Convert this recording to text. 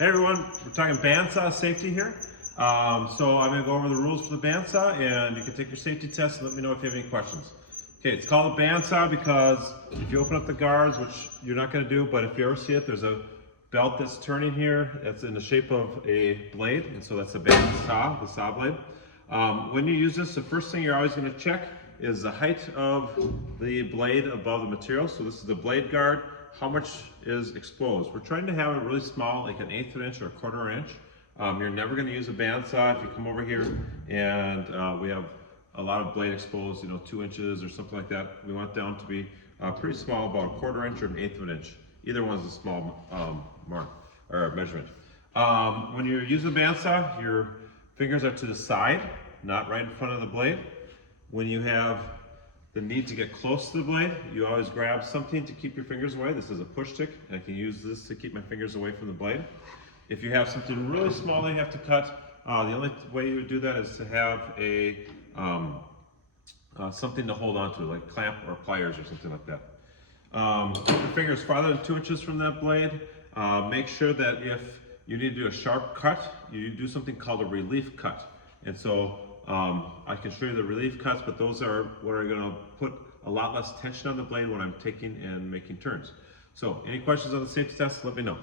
Hey everyone, we're talking bandsaw safety here. So I'm going to go over the rules for the bandsaw, and you can take your safety test and let me know if you have any questions. Okay, it's called a bandsaw because if you open up the guards, which you're not going to do, but if you ever see it, there's a belt that's turning here. That's in the shape of a blade, and so that's a bandsaw, the saw blade. When you use this, the first thing you're always going to check is the height of the blade above the material. So this is the blade guard. How much is exposed? We're trying to have it really small, like an 1/8 of an inch or 1/4 inch. You're never going to use a bandsaw if you come over here and we have a lot of blade exposed, 2 inches or something like that. We want it down to be pretty small, about 1/4 inch or an 1/8 of an inch. Either one's a small mark or measurement. When you're using a bandsaw, your fingers are to the side, not right in front of the blade. When you have the need to get close to the blade, you always grab something to keep your fingers away. This is a push stick, and I can use this to keep my fingers away from the blade. If you have something really small that you have to cut, the only way you would do that is to have a something to hold on to, like clamp or pliers or something like that. Keep your fingers farther than 2 inches from that blade. Make sure that if you need to do a sharp cut, you do something called a relief cut. And so I can show you the relief cuts, but those are what are going to put a lot less tension on the blade when I'm taking and making turns. So any questions on the safety test, let me know.